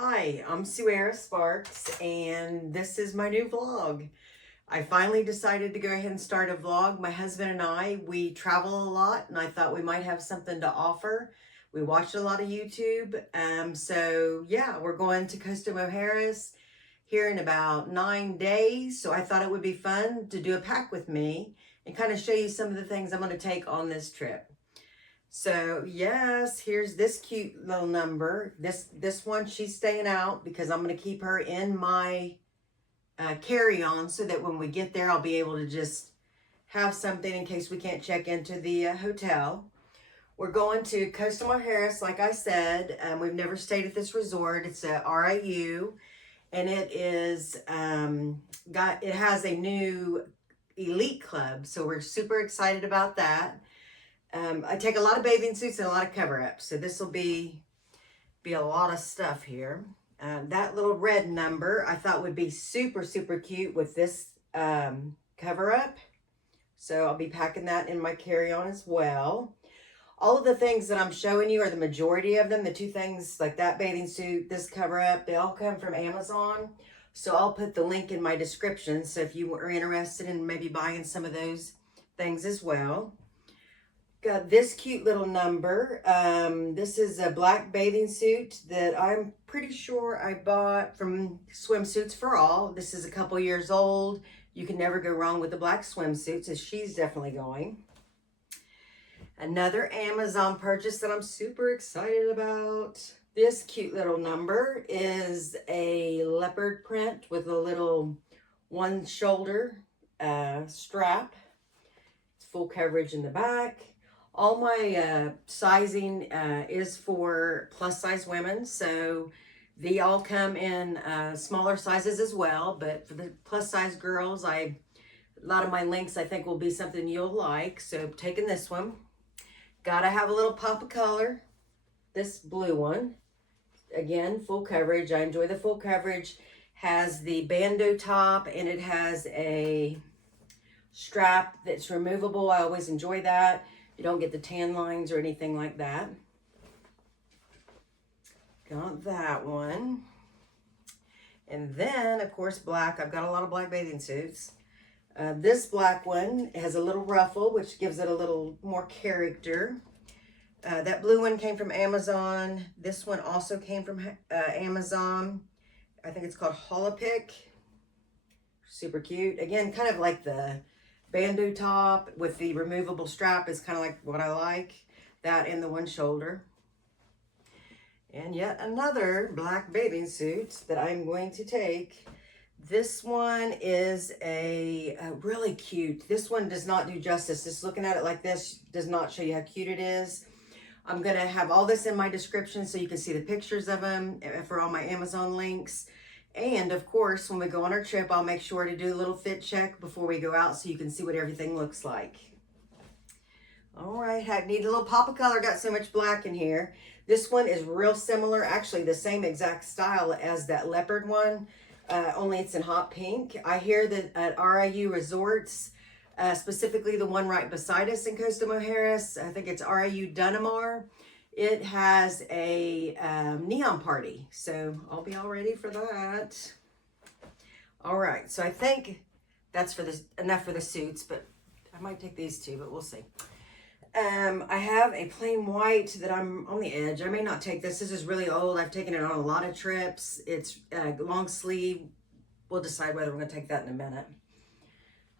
Hi, I'm Suera Sparks, and this is my new vlog. I finally decided to go ahead and start a vlog. My husband and I, we travel a lot, and I thought we might have something to offer. We watch a lot of YouTube, so yeah, we're going to Costa Mujeres here in about 9 days, so I thought it would be fun to do a pack with me and kind of show you some of the things I'm going to take on this trip. So yes, here's this cute little number. This one, she's staying out because I'm going to keep her in my carry-on so that when we get there, I'll be able to just have something in case we can't check into the hotel. We're going to Costa Mujeres, like I said. We've never stayed at this resort. It's a RIU, and it is it has a new elite club, so we're super excited about that. I take a lot of bathing suits and a lot of cover-ups, so this will be a lot of stuff here. That little red number I thought would be super cute with this cover-up, so I'll be packing that in my carry-on as well. All of the things that I'm showing you are the majority of them. The two things, like that bathing suit, this cover-up, they all come from Amazon, so I'll put the link in my description, so if you are interested in maybe buying some of those things as well. Got this cute little number. This is a black bathing suit that I'm pretty sure I bought from Swimsuits for All. This is a couple years old. You can never go wrong with the black swimsuit, so she's definitely going. Another Amazon purchase that I'm super excited about. This cute little number is a leopard print with a little one shoulder strap. It's full coverage in the back. All my sizing is for plus size women, so they all come in smaller sizes as well, but for the plus size girls, a lot of my links I think will be something you'll like, so taking this one. Gotta have a little pop of color. This blue one, again, full coverage. I enjoy the full coverage. Has the bandeau top, and it has a strap that's removable. I always enjoy that. You don't get the tan lines or anything like that. Got that one. And then, of course, black. I've got a lot of black bathing suits. This black one has a little ruffle, which gives it a little more character. That blue one came from Amazon. This one also came from Amazon. I think it's called Holopick. Super cute. Again, kind of like the bandeau top with the removable strap is kind of like what I like. That and the one shoulder. And yet another black bathing suit that I'm going to take. This one is a really cute. This one does not do justice. Just looking at it like this does not show you how cute it is. I'm going to have all this in my description so you can see the pictures of them for all my Amazon links. And of course, when we go on our trip, I'll make sure to do a little fit check before we go out so you can see what everything looks like. All right, I need a little pop of color. Got so much black in here. This one is real similar, actually the same exact style as that leopard one, only it's in hot pink. I hear that at RIU resorts, specifically the one right beside us in Costa Mujeres, I think it's RIU Dunamar, it has a neon party, so I'll be all ready for that. All right, so I think that's for this enough for the suits, but I might take these two, but we'll see. I have a plain white that I'm on the edge. I may not take this. This is really old. I've taken it on a lot of trips. It's long sleeve. We'll decide whether we're going to take that in a minute.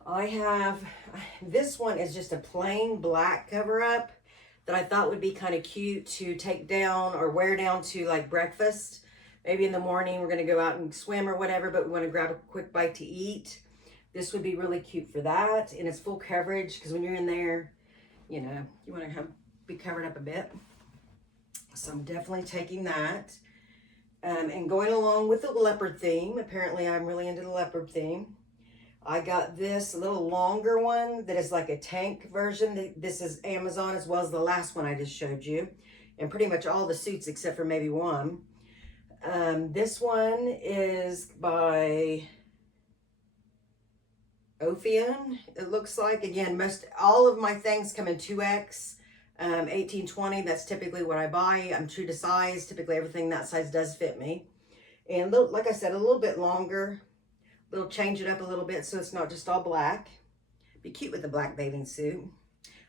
I have, this one is just a plain black cover-up that I thought would be kind of cute to take down or wear down to like breakfast. Maybe in the morning we're going to go out and swim or whatever, but we want to grab a quick bite to eat. This would be really cute for that. And it's full coverage because when you're in there, you know, you want to be covered up a bit. So I'm definitely taking that. And going along with the leopard theme, apparently I'm really into the leopard theme. I got this little longer one that is like a tank version. This is Amazon as well as the last one I just showed you. And pretty much all the suits except for maybe one. This one is by Ophion, it looks like. Again, all of my things come in 2X, 18-20. That's typically what I buy. I'm true to size. Typically everything that size does fit me. And like I said, a little bit longer. We'll change it up a little bit so it's not just all black. Be cute with the black bathing suit.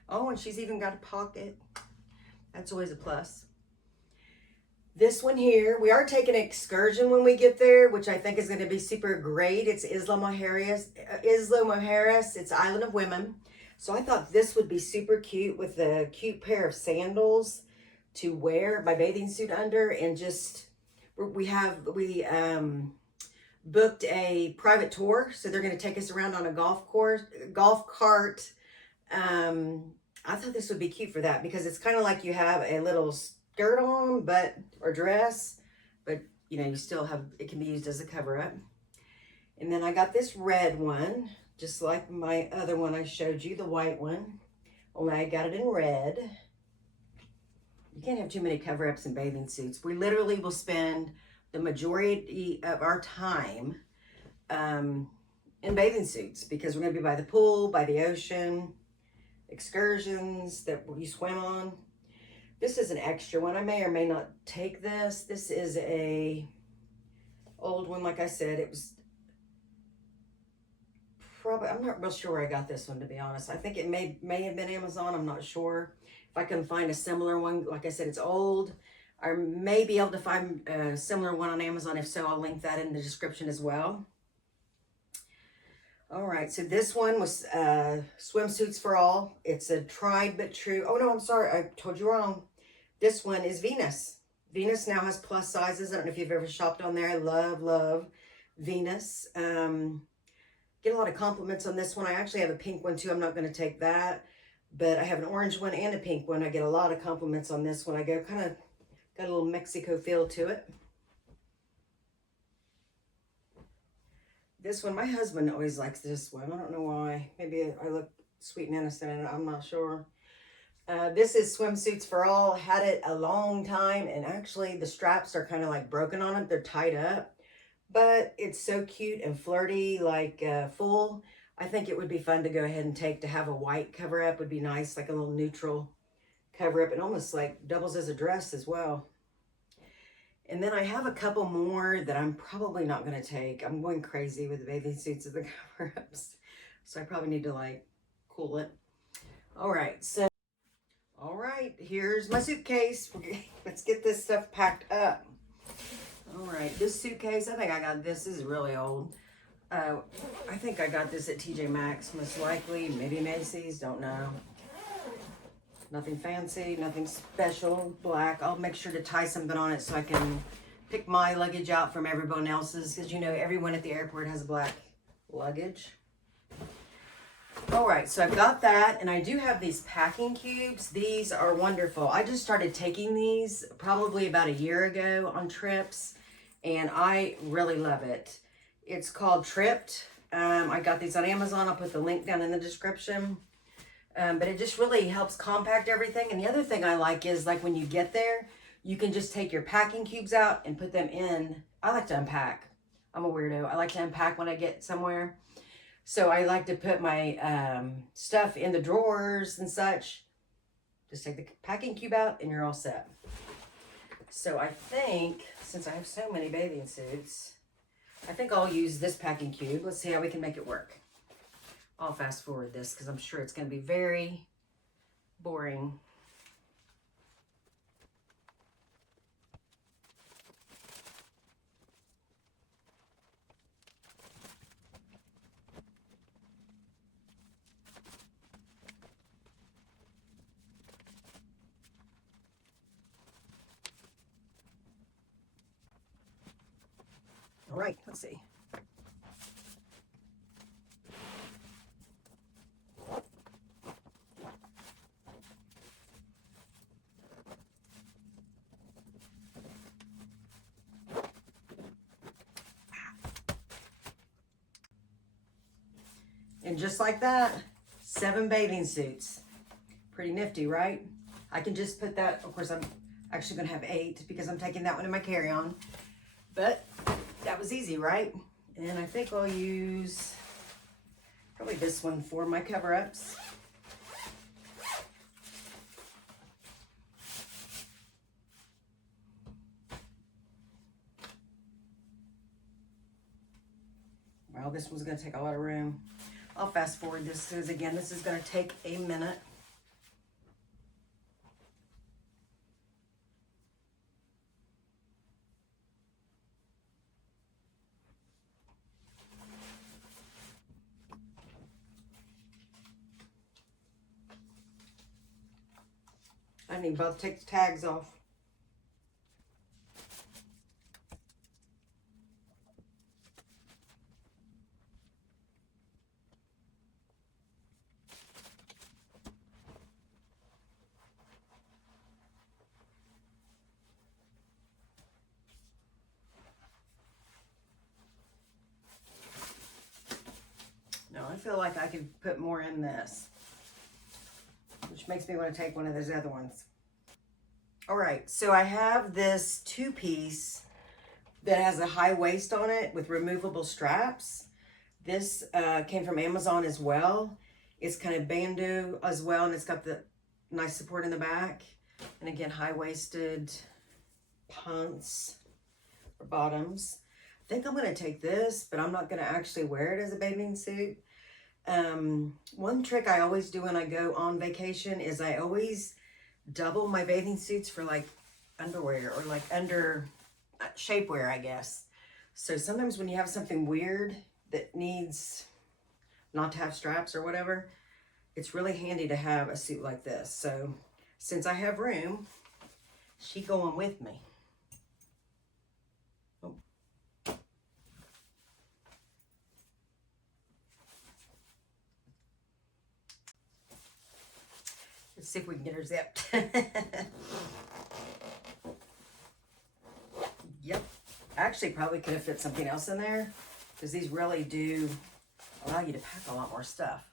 Oh, and she's even got a pocket. That's always a plus. This one here, we are taking an excursion when we get there, which I think is going to be super great. It's Isla Mujeres. It's Island of Women. So I thought this would be super cute with a cute pair of sandals to wear my bathing suit under, and just we booked a private tour, so they're going to take us around on a golf cart. I thought this would be cute for that because it's kind of like you have a little skirt on, or dress, but you know, you still have, it can be used as a cover up. And then I got this red one, just like my other one I showed you, the white one, only I got it in red. You can't have too many cover ups in bathing suits. We literally will spend the majority of our time in bathing suits because we're going to be by the pool, by the ocean, excursions that you swim on. This is an extra one. I may or may not take this. This is a old one. Like I said, it was probably, I'm not real sure where I got this one, to be honest. I think it may have been Amazon. I'm not sure. If I can find a similar one, like I said, it's old. I may be able to find a similar one on Amazon. If so, I'll link that in the description as well. All right, so this one was Swimsuits for All. It's a tried but true. Oh no, I'm sorry, I told you wrong. This one is Venus. Venus now has plus sizes. I don't know if you've ever shopped on there. I love Venus. Get a lot of compliments on this one. I actually have a pink one too. I'm not going to take that, but I have an orange one and a pink one. I get a lot of compliments on this one. I go kind of got a little Mexico feel to it. This one, my husband always likes this one. I don't know why. Maybe I look sweet and innocent in it. I'm not sure. This is Swimsuits for All. Had it a long time, and actually the straps are kind of like broken on it. They're tied up, but it's so cute and flirty, like full. I think it would be fun to go ahead and take, to have a white cover up would be nice, like a little neutral cover up. It almost like doubles as a dress as well. And then I have a couple more that I'm probably not going to take. I'm going crazy with the bathing suits and the cover-ups. So I probably need to like cool it. All right, here's my suitcase. Let's get this stuff packed up. All right, this suitcase, I think I got this. This is really old. I think I got this at TJ Maxx, most likely. Maybe Macy's, don't know. Nothing fancy, nothing special, black. I'll make sure to tie something on it so I can pick my luggage out from everyone else's, because you know everyone at the airport has black luggage. All right, so I've got that, and I do have these packing cubes. These are wonderful. I just started taking these probably about a year ago on trips, and I really love it. It's called Tripped. I got these on Amazon. I'll put the link down in the description. But it just really helps compact everything. And the other thing I like is, like, when you get there, you can just take your packing cubes out and put them in. I like to unpack. I'm a weirdo. I like to unpack when I get somewhere. So I like to put my stuff in the drawers and such. Just take the packing cube out and you're all set. So I think, since I have so many bathing suits, I think I'll use this packing cube. Let's see how we can make it work. I'll fast forward this because I'm sure it's going to be very boring. All right, let's see. And just like that, 7 bathing suits. Pretty nifty, right? I can just put that, of course I'm actually gonna have 8 because I'm taking that one in my carry-on. But that was easy, right? And I think I'll use probably this one for my cover-ups. Oh, this one's gonna take a lot of room. I'll fast forward this because again, this is gonna take a minute. I need both take the tags off. No, I feel like I could put more in this, which makes me want to take one of those other ones. All right, so I have this two-piece that has a high waist on it with removable straps. This came from Amazon as well. It's kind of bandeau as well, and it's got the nice support in the back. And again, high-waisted pants or bottoms. I think I'm gonna take this, but I'm not gonna actually wear it as a bathing suit. One trick I always do when I go on vacation is I always double my bathing suits for like underwear or like under shapewear, I guess. So sometimes when you have something weird that needs not to have straps or whatever, it's really handy to have a suit like this. So since I have room, she going with me. Oh. Let's see if we can get her zipped. Yep. Actually, probably could have fit something else in there because these really do allow you to pack a lot more stuff.